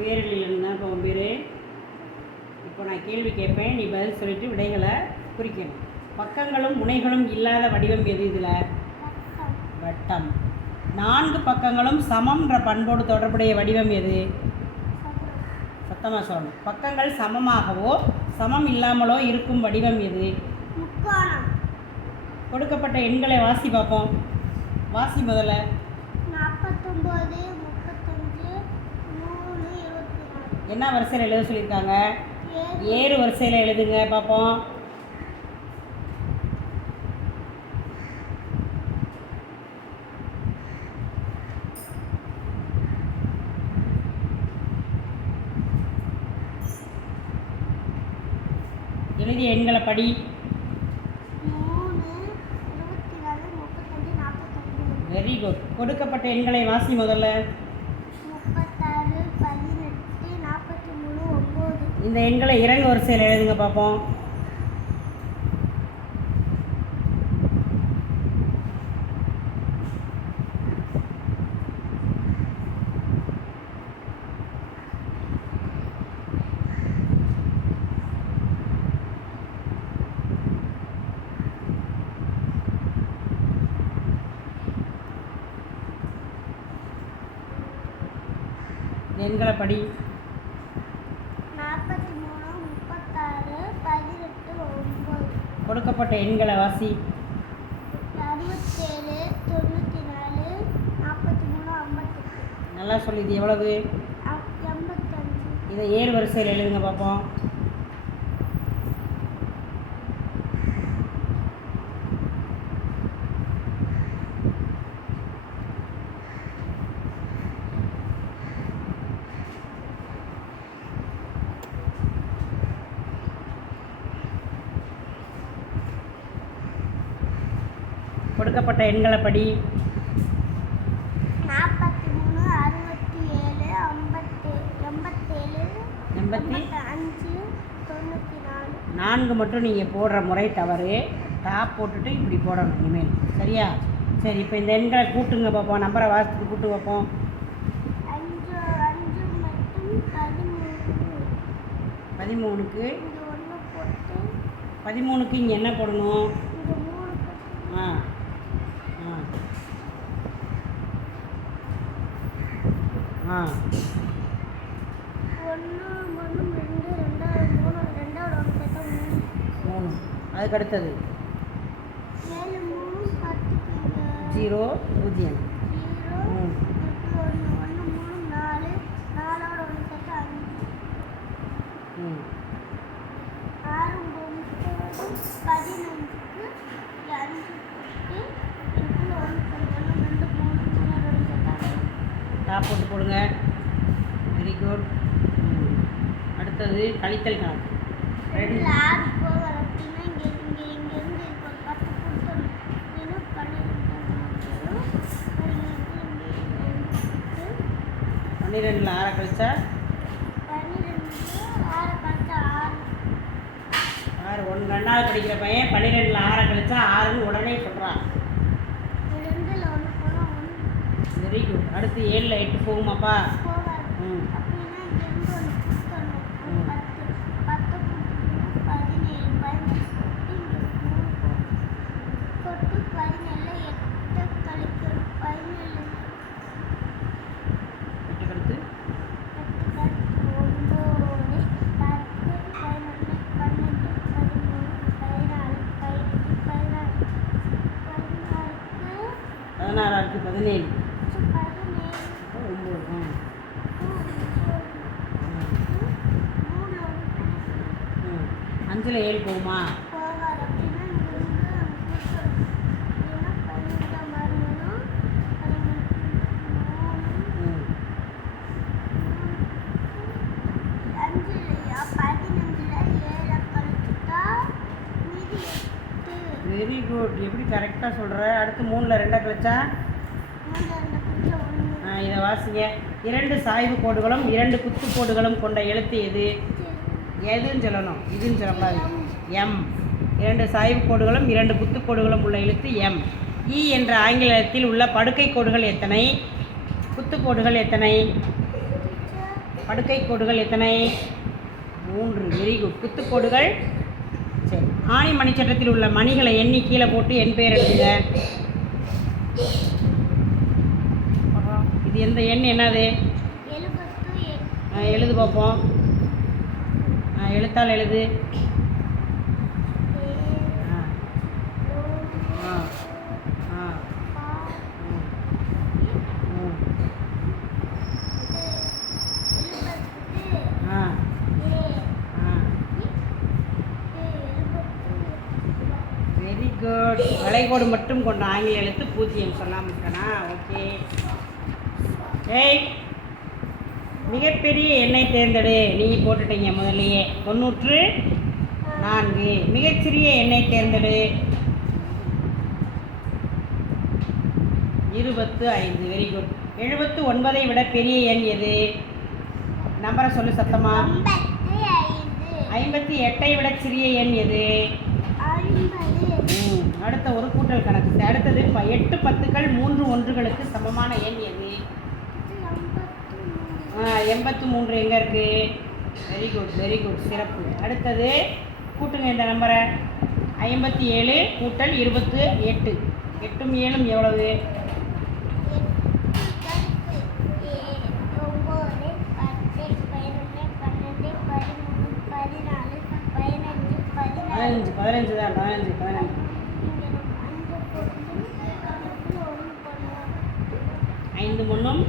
பேரில் இருந்தால் இப்போ உன் பேர் இப்போ நான் கேள்வி கேட்பேன் நீ பதில் சொல்லிட்டு விடைகளை குறிக்கணும். பக்கங்களும் முனைகளும் இல்லாத வடிவம் எது இதில்? வட்டம். நான்கு பக்கங்களும் சமம்ன்ற பண்போடு தொடர்புடைய வடிவம் எது? சத்தமாக சொல்லணும். பக்கங்கள் சமமாகவோ சமம் இல்லாமலோ இருக்கும் வடிவம் எது? கொடுக்கப்பட்ட எண்களை வாசி பார்ப்போம். வாசி முதல்ல. நாற்பத்தொம்போது முப்பத்தஞ்சு மூணு இருபத்தி நாலு என்ன வரிசையில் எழுத சொல்லியிருக்காங்க? ஏறு வரிசையில் எழுதுங்க பார்ப்போம் எழுதிய எண்களை படி. வெரி குட் கொடுக்கப்பட்ட எண்களை வாசி முதல்ல முப்பத்தாறு பதினெட்டு நாற்பத்தி மூணு ஒம்பது இந்த எண்களை இறங்கு வரிசையில் எழுதுங்க பார்ப்போம் எண்களை படி நாற்பத்தி மூணு முப்பத்தாறு பதினெட்டு ஒம்பது கொடுக்கப்பட்ட எண்களை வாசி. அறுபத்தேழு தொண்ணூற்றி நாலு நாற்பத்தி மூணு நல்லா சொல்லி இது எவ்வளவு இதை ஏறு வரிசையில் எழுதுங்க பார்ப்போம். கொடுக்கப்பட்ட எண்களை படி நாற்பத்தி மூணு அறுபத்தி ஏழு ஐம்பத்தி எண்பத்தேழு எண்பத்தி அஞ்சு தொண்ணூற்றி நாலு. நான்கு மட்டும் நீங்கள் போடுற முறை தவறு. டாப் போட்டுட்டு இப்படி போடணும் இனிமேல். சரியா? சரி இப்போ இந்த எண்களை கூட்டுங்க பார்ப்போம் நம்பரை வாசித்து கூட்டு வைப்போம் பதிமூணுக்கு பதிமூணுக்கு இங்கே என்ன போடணும்? ஆ. ஆ. ஒன்று ஒன்று ரெண்டு ரெண்டாவது மூணு அதுக்கு அடுத்தது. ஜீரோ பூஜ்ஜியம் ஜீரோ ம். இதுக்கு ஒன்று ஒன்று மூணு நாலு நாலோட ஒன்று சேர்த்தா அஞ்சு ம் ஆறு ஒன்பது பதினஞ்சுக்கு இங்கே அஞ்சு போட்டு இதுக்குள்ள ஒன்று ஒன்று ரெண்டு மூணு மூணு ரெண்டு சேர்த்தா அஞ்சு. டாப் போட்டு போடுங்க. வெரி குட் அடுத்தது கழித்தல் கணக்கு. பன்னிரெண்டில் ஆறை கழிச்சா? ஆறு. ஒன்று ரெண்டாவது படிக்கிற பையன் பன்னிரெண்டில் ஆறை கழிச்சா ஆறுன்னு உடனே சொல்கிறான் ரெண்டுல ஒன்று போனால் ஒன்று வெரி குட் அடுத்து ஏழில் எட்டு போகுமாப்பா? ம். அப்படின்னா இங்கேருந்து ஒன்று கொடுத்தணும் ஒரு ம். பத்து பத்து கொடுத்தோம்னா பதினேழு பதினேழு போட்டு இங்கே மூணு போட்டு போட்டு பதினேழில் எட்டு கழிக்கணும் பதினேழு எட்டுக்கு அடுத்து எட்டு கழிச்சு ஒம்பது பத்து பதினொன்று பன்னெண்டு பதிமூணு பதினாலு பதினஞ்சு பதினாறு பதினாறுக்கு பதினாறாருக்கு பதினேழு பதினேழு ஒம்பது ம் மூணு ஒன்று ம் அஞ்சில் ஏழு போகுமா போகாது அப்படின்னா இங்கிருந்து கொடுத்துரும் இல்லைன்னா பதினஞ்சாம் வரணும் மூணு ம் அஞ்சு இல்லையா பதினஞ்சில் ஏழை அஞ்சில் ஏழு போகுமா? வெரி குட் எப்படி கரெக்டாக சொல்கிற அடுத்து மூணில் ரெண்டை கழிச்சா? ஆ, இதை வாசிங்க. இரண்டு சாய்வு கோடுகளும் இரண்டு குத்து கோடுகளும் கொண்ட எழுத்து எது? எதுன்னு சொல்லணும். இதுன்னு சொல்லக்கூடாது எம் இரண்டு சாய்வு கோடுகளும் இரண்டு குத்து கோடுகளும் உள்ள எழுத்து எம் இ என்ற ஆங்கிலத்தில் உள்ள படுக்கை கோடுகள் எத்தனை? குத்து கோடுகள் எத்தனை? படுக்கை கோடுகள் எத்தனை? மூன்று. வெரி குட் குத்துக்கோடுகள் சரி. ஆணி மணிச்சட்டத்தில் உள்ள மணிகளை எண்ணி கீழே போட்டு என் பெயர் எழுதுங்க இது எந்த எண்? என்னது? எழுது பார்ப்போம். எழுத்தால் எழுது. ஆ. ஆ. ஆ. ம், ஆ. ஆ. Very good. வளைகோடு மட்டும் கொண்ட ஆங்கில எழுத்து பூஜ்ஜியம் சொல்லாமல் இருக்கனா ஓகே. ஏய். மிகப்பெரிய எண்ணை தேர்ந்தெடு. நீ போட்டுட்டீங்க முதல்லயே. தொண்ணூற்று நான்கு. மிகச்சிறிய எண்ணை தேர்ந்தெடு. இருபத்து ஐந்து. வெரி குட் எழுபத்து ஒன்பதை விட பெரிய எண் எது? நம்பரை சொல்லு சத்தமா. ஐம்பத்தி எட்டை விட சிறிய எண் எது? அடுத்த ஒரு கூட்டல் கணக்கு. அடுத்தது எட்டு பத்துக்கள் மூன்று ஒன்றுகளுக்கு சமமான எண் எது? எண்பத்து மூன்று எங்கே இருக்கு? வெரி குட் வெரி குட் சிறப்பு. அடுத்தது கூட்டுங்க இந்த நம்பரை ஐம்பத்தி ஏழு கூட்டல் இருபத்து எட்டு. எட்டும் ஏழும் எவ்வளவு? பதினஞ்சு பதினஞ்சு தான் பதினஞ்சு பதினஞ்சு. ஐந்து முன்னும்